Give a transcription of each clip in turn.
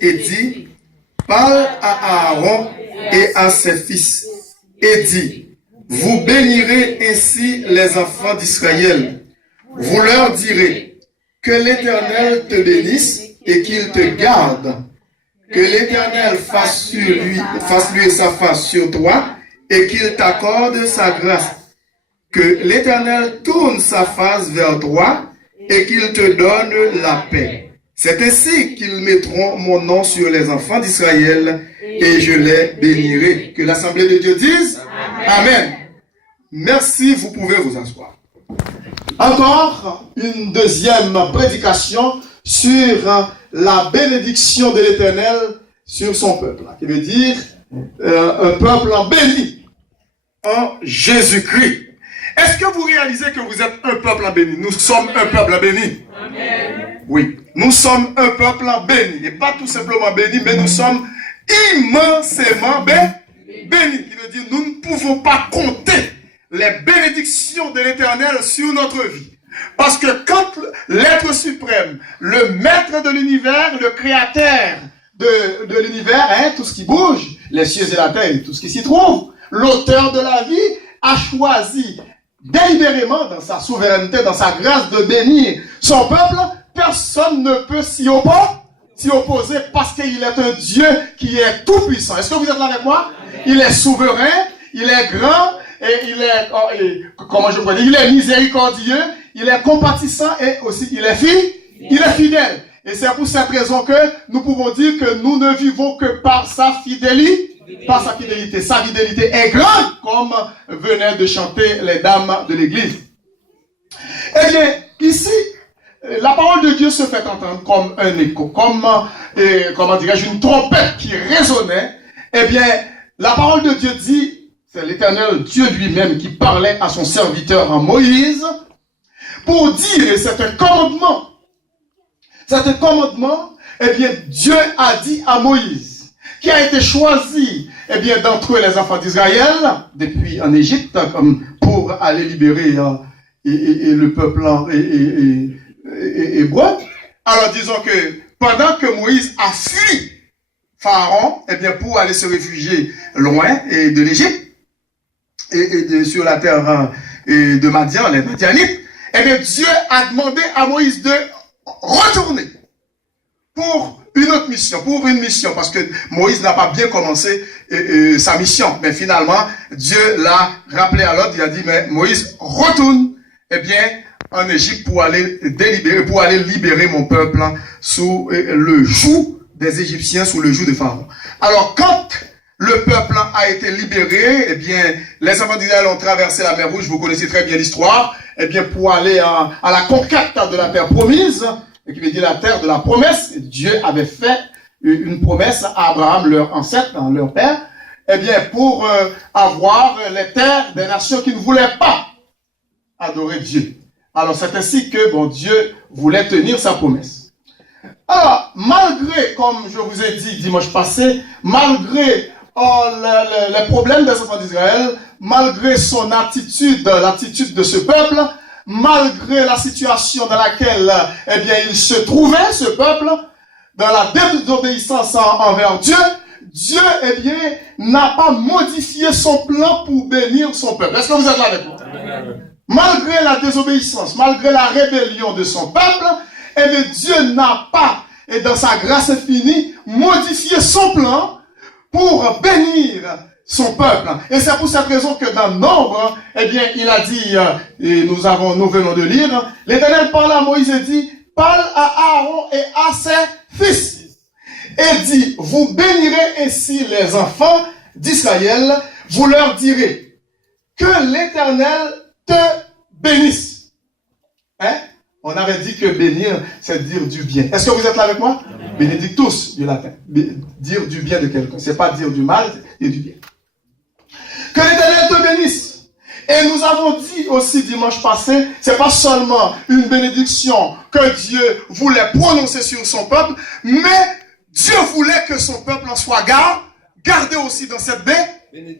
et dit, parle à Aaron et à ses fils, et dit, vous bénirez ainsi les enfants d'Israël. Vous leur direz, que l'Éternel te bénisse et qu'il te garde. Que l'Éternel fasse lui sa face sur toi et qu'il t'accorde sa grâce. Que l'Éternel tourne sa face vers toi et qu'il te donne la paix. C'est ainsi qu'ils mettront mon nom sur les enfants d'Israël et je les bénirai. Que l'Assemblée de Dieu dise Amen. Merci, vous pouvez vous asseoir. Encore une deuxième prédication sur la bénédiction de l'Éternel sur son peuple, qui veut dire un peuple béni en Jésus-Christ. Est-ce que vous réalisez que vous êtes un peuple béni? Nous sommes un peuple béni. Amen. Oui, nous sommes un peuple béni. Et pas tout simplement béni, mais nous sommes immensément bénis. Qui veut dire nous ne pouvons pas compter les bénédictions de l'Éternel sur notre vie. Parce que quand l'être suprême, le maître de l'univers, le créateur de l'univers, tout ce qui bouge, les cieux et la terre, tout ce qui s'y trouve, l'auteur de la vie a choisi délibérément, dans sa souveraineté, dans sa grâce, de bénir son peuple. Personne ne peut s'y opposer parce qu'il est un Dieu qui est tout puissant. Est-ce que vous êtes là avec moi? Il est souverain, il est grand, et il est, comment je pourrais dire, il est miséricordieux, il est compatissant et aussi il est fidèle. Et c'est pour cette raison que nous pouvons dire que nous ne vivons que par sa fidélité. Sa fidélité est grande, comme venaient de chanter les dames de l'église. Eh bien, ici, la parole de Dieu se fait entendre comme un écho, comme, comment dirais-je, une trompette qui résonnait. Eh bien, la parole de Dieu dit, c'est l'Éternel Dieu lui-même qui parlait à son serviteur Moïse, pour dire, et c'est un commandement. C'est un commandement, eh bien, Dieu a dit à Moïse, qui a été choisi, eh bien, d'entre les enfants d'Israël, depuis en Égypte, pour aller libérer le peuple hébreu. Alors, disons que pendant que Moïse a fui Pharaon, eh bien, pour aller se réfugier loin de l'Égypte, sur la terre de Madian, les Madianites, eh bien, Dieu a demandé à Moïse de retourner pour une autre mission, parce que Moïse n'a pas bien commencé sa mission. Mais finalement, Dieu l'a rappelé à l'ordre, il a dit, mais Moïse, retourne, eh bien, en Égypte pour aller libérer mon peuple sous le joug des Égyptiens, sous le joug de Pharaon. Alors, quand le peuple a été libéré, eh bien, les enfants d'Israël ont traversé la mer Rouge, vous connaissez très bien l'histoire, eh bien, pour aller à la conquête de la terre promise, et qui veut dire la terre de la promesse. Dieu avait fait une promesse à Abraham, leur ancêtre, leur père, eh bien, pour avoir les terres des nations qui ne voulaient pas adorer Dieu. Alors, c'est ainsi que, bon, Dieu voulait tenir sa promesse. Alors, malgré, comme je vous ai dit dimanche passé, malgré les problèmes des enfants d'Israël, malgré son attitude, l'attitude de ce peuple, malgré la situation dans laquelle, eh bien, il se trouvait, ce peuple, dans la désobéissance envers Dieu, Dieu, eh bien, n'a pas modifié son plan pour bénir son peuple. Est-ce que vous êtes là avec moi? Malgré la désobéissance, malgré la rébellion de son peuple, eh bien, Dieu n'a pas, et dans sa grâce infinie, modifié son plan pour bénir son peuple. Et c'est pour cette raison que dans Nombre, eh bien, il a dit, et nous venons de lire, l'Éternel parle à Moïse et dit, parle à Aaron et à ses fils. Et dit, vous bénirez ainsi les enfants d'Israël, vous leur direz, que l'Éternel te bénisse. On avait dit que bénir, c'est dire du bien. Est-ce que vous êtes là avec moi? Benedictus, du latin. Dire du bien de quelqu'un. C'est pas dire du mal, et du bien. Que l'Éternel te bénisse. Et nous avons dit aussi dimanche passé, c'est pas seulement une bénédiction que Dieu voulait prononcer sur son peuple, mais Dieu voulait que son peuple en soit gardé aussi dans cette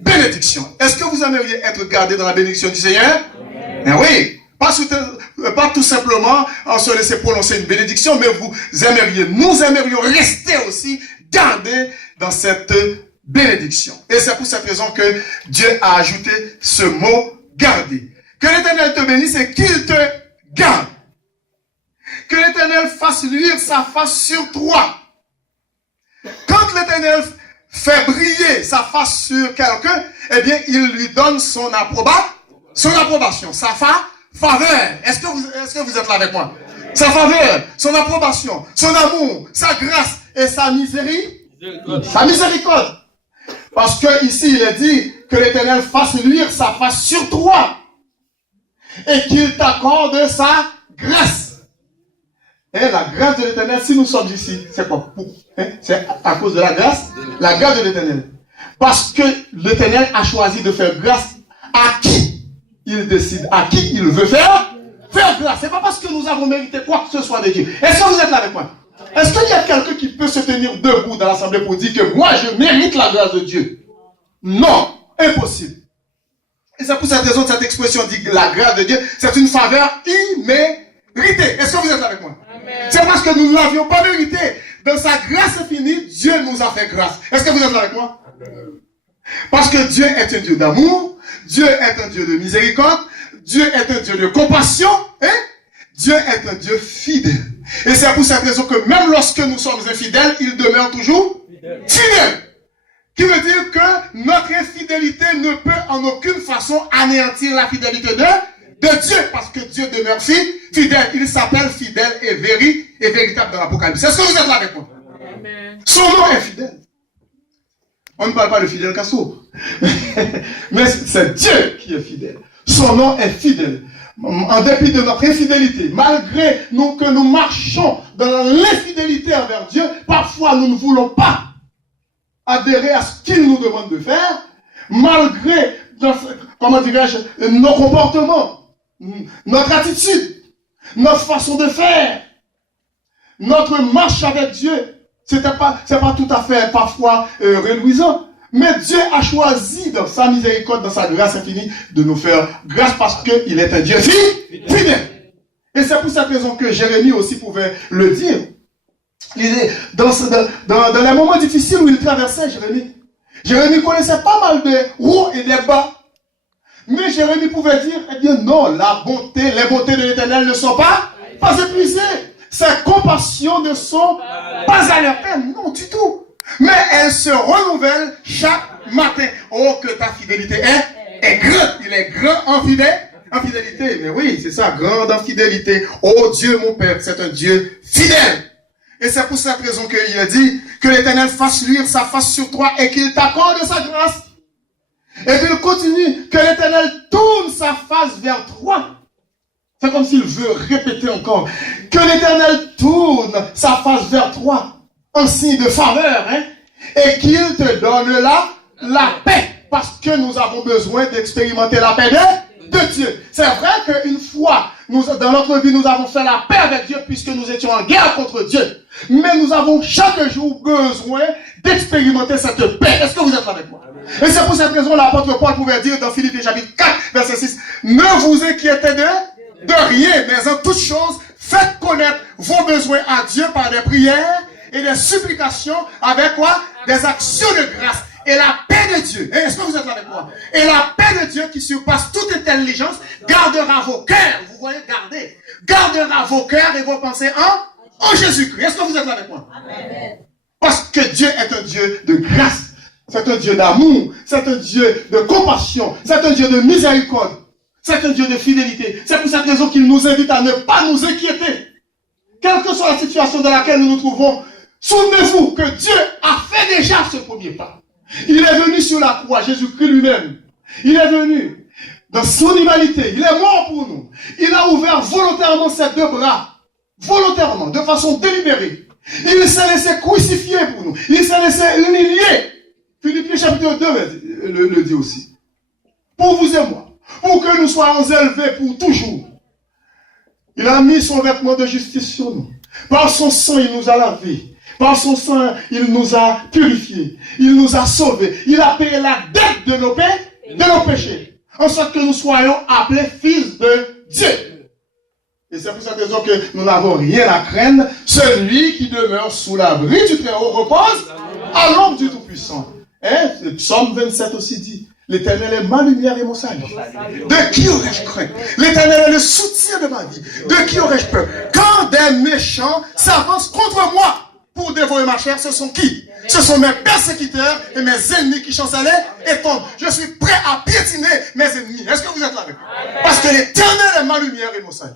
bénédiction. Est-ce que vous aimeriez être gardé dans la bénédiction du Seigneur? Ben oui. Pas tout simplement en se laisser prononcer une bénédiction, mais nous aimerions rester aussi gardés dans cette bénédiction. Et c'est pour cette raison que Dieu a ajouté ce mot garder. Que l'Éternel te bénisse et qu'il te garde. Que l'Éternel fasse luire sa face sur toi. Quand l'Éternel fait briller sa face sur quelqu'un, eh bien, il lui donne son approbation, sa faveur. Est-ce que vous êtes là avec moi? Sa faveur, son approbation, son amour, sa grâce et sa miséricorde. Parce que ici, il est dit que l'Éternel fasse luire sa face sur toi et qu'il t'accorde sa grâce. Et la grâce de l'Éternel, si nous sommes ici, c'est quoi? C'est à cause de la grâce de l'Éternel. Parce que l'Éternel a choisi de faire grâce à qui il décide, à qui il veut faire grâce. C'est pas parce que nous avons mérité quoi que ce soit de Dieu. Est-ce que vous êtes là avec moi? Est-ce qu'il y a quelqu'un qui peut se tenir debout dans l'assemblée pour dire que moi je mérite la grâce de Dieu? Non, impossible. Et c'est pour cette raison que cette expression dit que la grâce de Dieu, c'est une faveur imméritée. Est-ce que vous êtes là avec moi? Amen. C'est parce que nous ne l'avions pas mérité. Dans sa grâce infinie, Dieu nous a fait grâce. Est-ce que vous êtes là avec moi? Amen. Parce que Dieu est un Dieu d'amour, Dieu est un Dieu de miséricorde, Dieu est un Dieu de compassion, Dieu est un Dieu fidèle. Et c'est pour cette raison que même lorsque nous sommes infidèles, il demeure toujours fidèle. Qui veut dire que notre infidélité ne peut en aucune façon anéantir la fidélité de Dieu, parce que Dieu demeure fidèle. Il s'appelle fidèle et véritable dans l'Apocalypse. Est-ce que vous êtes là avec moi? Amen. Son nom est fidèle. On ne parle pas de Fidel Castro. Mais c'est Dieu qui est fidèle. Son nom est fidèle. En dépit de notre infidélité, malgré que nous marchons dans l'infidélité envers Dieu, parfois nous ne voulons pas adhérer à ce qu'il nous demande de faire, malgré, comment dirais-je, nos comportements, notre attitude, notre façon de faire, notre marche avec Dieu. C'est pas tout à fait parfois reluisant. Mais Dieu a choisi dans sa miséricorde, dans sa grâce infinie, de nous faire grâce parce qu'il est un Dieu fidèle. Et c'est pour cette raison que Jérémie aussi pouvait le dire. Dans les moments difficiles où il traversait, Jérémie connaissait pas mal de hauts et des bas. Mais Jérémie pouvait dire, eh bien non, les bontés de l'Éternel ne sont pas épuisées. Ses compassions ne sont pas à leur peine, non du tout. Mais elles se renouvellent chaque matin. Oh, que ta fidélité est grande. Il est grand en fidélité. Mais oui, c'est ça, grande en fidélité. Oh Dieu, mon Père, c'est un Dieu fidèle. Et c'est pour cette raison qu'il a dit que l'Éternel fasse luire sa face sur toi et qu'il t'accorde sa grâce. Et qu'il continue, que l'Éternel tourne sa face vers toi. C'est comme s'il veut répéter encore. Que l'Éternel tourne sa face vers toi en signe de faveur, et qu'il te donne la paix. Parce que nous avons besoin d'expérimenter la paix de Dieu. C'est vrai qu'une fois, dans notre vie, nous avons fait la paix avec Dieu puisque nous étions en guerre contre Dieu. Mais nous avons chaque jour besoin d'expérimenter cette paix. Est-ce que vous êtes avec moi? Et c'est pour cette raison que l'apôtre Paul pouvait dire dans Philippiens chapitre 4, verset 6, ne vous inquiétez de rien, mais en toutes choses, faites connaître vos besoins à Dieu par des prières et des supplications avec quoi? Des actions de grâce. Et la paix de Dieu, est-ce que vous êtes là avec moi? Et la paix de Dieu qui surpasse toute intelligence gardera vos cœurs, vous voyez, gardera vos cœurs et vos pensées en Jésus-Christ. Est-ce que vous êtes là avec moi? Amen. Parce que Dieu est un Dieu de grâce, c'est un Dieu d'amour, c'est un Dieu de compassion, c'est un Dieu de miséricorde, c'est un Dieu de fidélité. C'est pour cette raison qu'il nous invite à ne pas nous inquiéter. Quelle que soit la situation dans laquelle nous nous trouvons, souvenez-vous que Dieu a fait déjà ce premier pas. Il est venu sur la croix, Jésus-Christ lui-même. Il est venu dans son humanité. Il est mort pour nous. Il a ouvert volontairement ses deux bras. Volontairement, de façon délibérée. Il s'est laissé crucifier pour nous. Il s'est laissé humilier. Philippiens chapitre 2 le dit aussi. Pour vous et moi. Pour que nous soyons élevés pour toujours. Il a mis son vêtement de justice sur nous. Par son sang, il nous a lavés. Par son sang, il nous a purifiés. Il nous a sauvés. Il a payé la dette de nos péchés. En sorte que nous soyons appelés fils de Dieu. Et c'est pour cette raison que nous n'avons rien à craindre. Celui qui demeure sous l'abri du Très-Haut repose à l'ombre du Tout-Puissant. Hein? Le psaume 27 aussi dit, l'Éternel est ma lumière et mon salut. De qui aurais-je craint? L'Éternel est le soutien de ma vie. De qui aurais-je peur? Quand des méchants s'avancent contre moi pour dévorer ma chair, ce sont qui? Ce sont mes persécuteurs et mes ennemis qui chancelaient et tombent. Je suis prêt à piétiner mes ennemis. Est-ce que vous êtes là avec moi? Parce que l'Éternel est ma lumière et mon salut.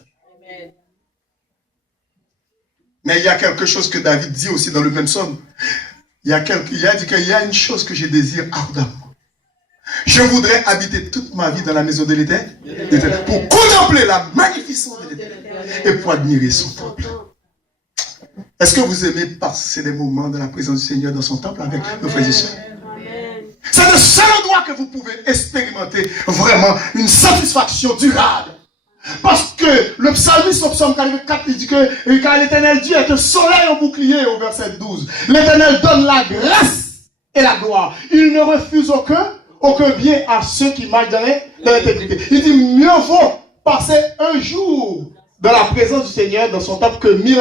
Mais il y a quelque chose que David dit aussi dans le même psaume. Il a dit qu'il y a une chose que je désire ardemment. Je voudrais habiter toute ma vie dans la maison de l'Éternel pour contempler la magnificence de l'Éternel et pour admirer son temple. Est-ce que vous aimez passer des moments dans la présence du Seigneur dans son temple avec nos frères et sœurs? C'est le seul endroit que vous pouvez expérimenter vraiment une satisfaction durable. Parce que le psalmiste au psaume 44, il dit que car l'Éternel Dieu est un soleil en bouclier au verset 12. L'Éternel donne la grâce et la gloire. Il ne refuse aucun bien à ceux qui marchent dans l'intégrité. Il dit mieux vaut passer un jour dans la présence du Seigneur dans son temple que 1000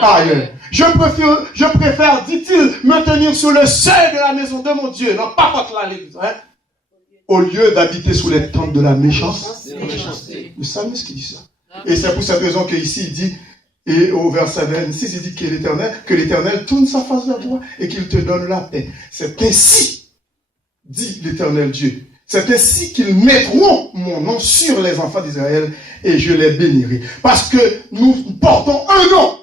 ailleurs. Je préfère, dit-il, me tenir sur le seuil de la maison de mon Dieu, non pas contre la l'église, hein, au lieu d'habiter sous les tentes de la méchanceté. Le psalmiste qui dit ça. Et c'est pour cette raison qu'ici il dit, et au verset 26, il dit que l'Éternel tourne sa face vers toi et qu'il te donne la paix. C'est ainsi, dit l'Éternel Dieu. C'est ainsi qu'ils mettront mon nom sur les enfants d'Israël et je les bénirai. Parce que nous portons un nom.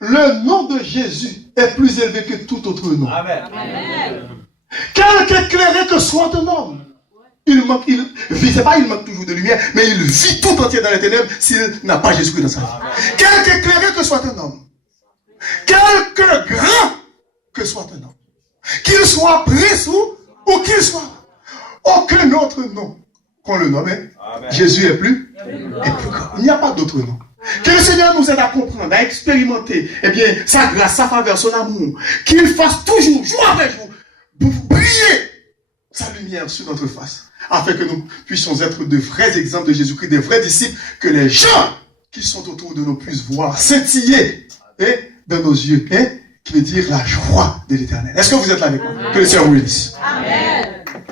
Le nom de Jésus est plus élevé que tout autre nom. Amen. Quelque éclairé que soit un homme, il manque toujours de lumière, mais il vit tout entier dans les ténèbres s'il n'a pas Jésus-Christ dans sa vie. Quelque éclairé que soit un homme, quelque grand que soit un homme, qu'il soit pris ou qu'il soit, aucun autre nom qu'on le nomme. Jésus est plus grand. Il n'y a pas d'autre nom. Que le Seigneur nous aide à comprendre, à expérimenter, sa grâce, sa faveur, son amour. Qu'il fasse toujours, jour après jour, briller sa lumière sur notre face. Afin que nous puissions être de vrais exemples de Jésus-Christ, des vrais disciples, que les gens qui sont autour de nous puissent voir scintiller dans nos yeux, qui veut dire la joie de l'Éternel. Est-ce que vous êtes là avec moi? Que le Seigneur vous bénisse. Amen.